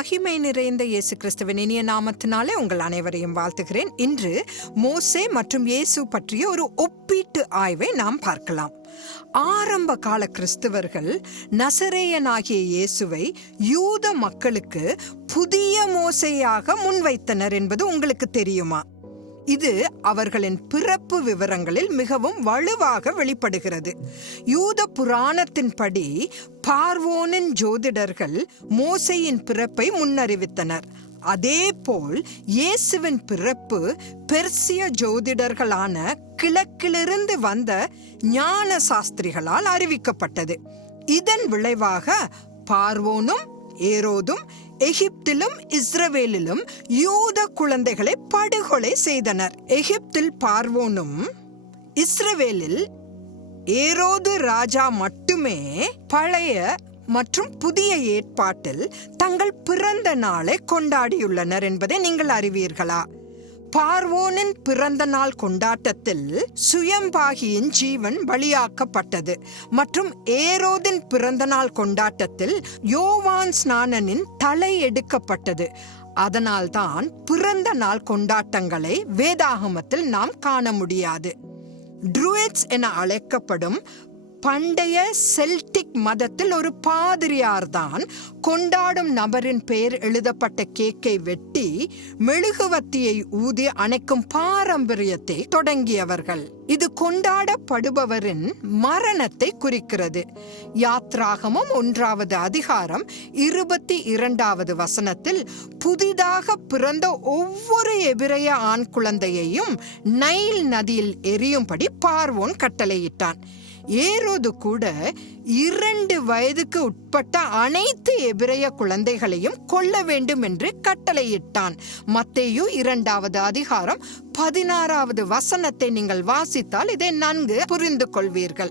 மகிமை நிறைந்த இயேசு கிறிஸ்துவின் இனிய நாமத்தினாலே உங்கள் அனைவரையும் வாழ்த்துகிறேன். இன்று மோசே மற்றும் இயேசு பற்றிய ஒரு ஒப்பீட்டு ஆய்வை நாம் பார்க்கலாம். ஆரம்ப கால கிறிஸ்தவர்கள் நசரேயனாகிய இயேசுவை யூத மக்களுக்கு புதிய மோசையாக முன்வைத்தனர் என்பது உங்களுக்கு தெரியுமா? இது அவர்களின் பிறப்பு விவரங்களில் மிகவும் வலுவாக வெளிப்படுகிறது. யூத புராணத்தின்படி பார்வோனின் ஜோதிடர்கள் மோசையின் பிறப்பை முன்னறிவித்தனர். அதேபோல் இயேசுவின் பிறப்பு பெர்சிய ஜோதிடர்களான கிழக்கிலிருந்து வந்த ஞான சாஸ்திரிகளால் அறிவிக்கப்பட்டது. இதன் விளைவாக பார்வோனும் ஏரோதும் எகிப்திலும் இஸ்ரவேலிலும் யூத குழந்தைகளை படுகொலை செய்தனர். எகிப்தில் பார்வோனும் இஸ்ரவேலில் ஏரோது ராஜா மட்டுமே பழைய மற்றும் புதிய ஏற்பாட்டில் தங்கள் பிறந்த நாளை கொண்டாடியுள்ளனர் என்பதை நீங்கள் அறிவீர்களா? பார்வோனின் பிறந்த நாள் கொண்டாட்டத்தில் சுயம்பாகியின் ஜீவன் பலியாக்கப்பட்டது. மற்றும் ஏரோதின் பிறந்த நாள் கொண்டாட்டத்தில் யோவான் ஸ்நானனின் தலை எடுக்கப்பட்டது. அதனால்தான் பிறந்த நாள் கொண்டாட்டங்களை வேதாகமத்தில் நாம் காண முடியாது. ட்ரூயட்ஸ் என அழைக்கப்படும் பண்டைய செல்டிக் மதத்தில் ஒரு பாதிரியார் தான் கொண்டாடும் நபரின் பெயர் எழுதப்பட்ட கேக்கை வெட்டி மெழுகுவத்தியை ஊதி அணைக்கும் பாரம்பரியத்தை தொடங்கியவர்கள். இது கொண்டாடப்படுபவரின் மரணத்தை குறிக்கிறது. யாத்ராகமும் ஒன்றாவது அதிகாரம் இருபத்தி இரண்டாவது வசனத்தில் புதிதாக பிறந்த ஒவ்வொரு எபிரைய ஆண் குழந்தையையும் நைல் நதியில் எரியும்படி பார்வோன் கட்டளையிட்டான். ஏரோது கூட இரண்டு வயதுக்கு உட்பட்ட அனைத்து எபிரைய குழந்தைகளையும் கொல்ல வேண்டும் என்று கட்டளையிட்டான். மத்தேயு இரண்டாவது அதிகாரம் பதினாறாவது வசனத்தை நீங்கள் வாசித்தால் இதை நன்கு புரிந்து கொள்வீர்கள்.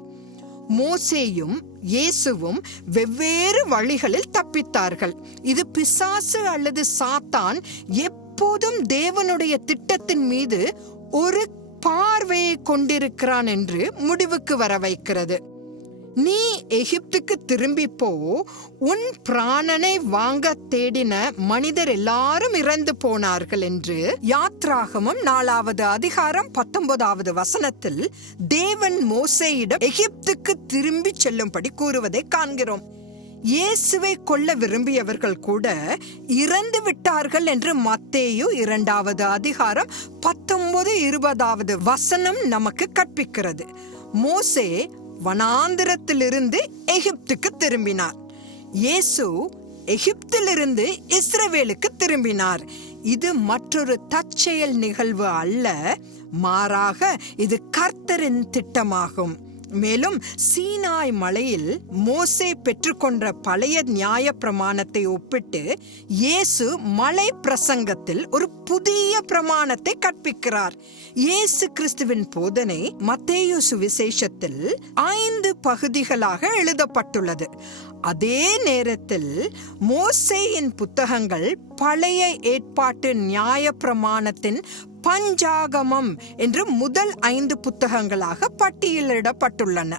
மோசேயும் இயேசுவும் வெவ்வேறு வழிகளில் தப்பித்தார்கள். இது பிசாசு அல்லது சாத்தான் எப்போதும் தேவனுடைய திட்டத்தின் மீது ஒரு பார்வையை கொண்டிருக்கிறான் என்று முடிவுக்கு வர வைக்கிறது. நீ எகிப்துக்கு திரும்பி போ உன் பிராணனை வாங்க தேடின மனிதர் எல்லாரும் இறந்து போனார்கள் என்று யாத்ராகமும் நாலாவது அதிகாரம் பத்தொன்பதாவது வசனத்தில் தேவன் மோசையிடம் எகிப்துக்கு திரும்பி செல்லும்படி கூறுவதை காண்கிறோம். இயேசுவை கொல்ல விரும்பியவர்கள் கூட இறந்து விட்டார்கள் என்று மத்தேயு இரண்டாவது அதிகாரம் பத்தொன்பது இருபதாவது வசனம் நமக்கு கற்பிக்கிறது. மோசே வனாந்திரத்திலிருந்து எகிப்துக்கு திரும்பினார். இயேசு எகிப்திலிருந்து இஸ்ரவேலுக்கு திரும்பினார். இது மற்றொரு தற்செயல் நிகழ்வு அல்ல மாறாக இது கர்த்தரின் திட்டமாகும். மேலும் சீனாய் மலையில் மோசே பெற்றுக்கொண்ட பழைய நியாய பிரமாணத்தை ஒப்பிட்டு இயேசு மலை பிரசங்கத்தில் ஒரு புதிய பிரமாணத்தை கற்பிக்கிறார். இயேசு கிறிஸ்துவின் போதனை மத்தேயு சுவிசேஷத்தில் ஐந்து பகுதிகளாக எழுதப்பட்டுள்ளது. அதே நேரத்தில் மோசேயின் புத்தகங்கள் பழைய ஏற்பாட்டு நியாய பிரமாணத்தின் பஞ்சாகமம் என்று முதல் ஐந்து புத்தகங்களாக பட்டியலிடப்பட்டுள்ளன.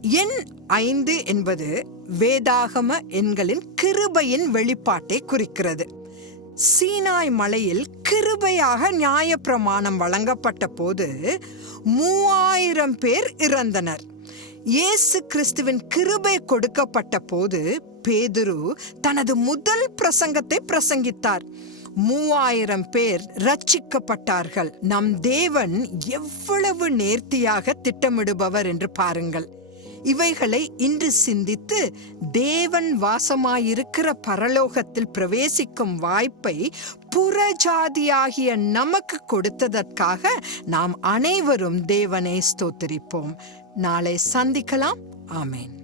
எண் ஐந்து என்பது வேதாகம எண்களின் கிருபையின் வெளிப்பாட்டை குறிக்கிறது. சீனாய் மலையில் கிருபையாக நியாயப்பிரமாணம் வழங்கப்பட்ட போது மூவாயிரம் பேர் இறந்தனர். இயேசு கிறிஸ்துவின் கிருபை கொடுக்கப்பட்ட போது பேதுரு தனது முதல் பிரசங்கத்தை பிரசங்கித்தார். மூவாயிரம் பேர் ரட்சிக்கப்பட்டார்கள் நம் தேவன் எவ்வளவு நேர்த்தியாக திட்டமிடுபவர் என்று பாருங்கள். இவைகளை இன்று சிந்தித்து தேவன் வாசமாயிருக்கிற பரலோகத்தில் பிரவேசிக்கும் வாய்ப்பை புறஜாதியாகிய நமக்கு கொடுத்ததற்காக நாம் அனைவரும் தேவனை ஸ்தோத்திரிப்போம். நாளை சந்திக்கலாம். ஆமேன்.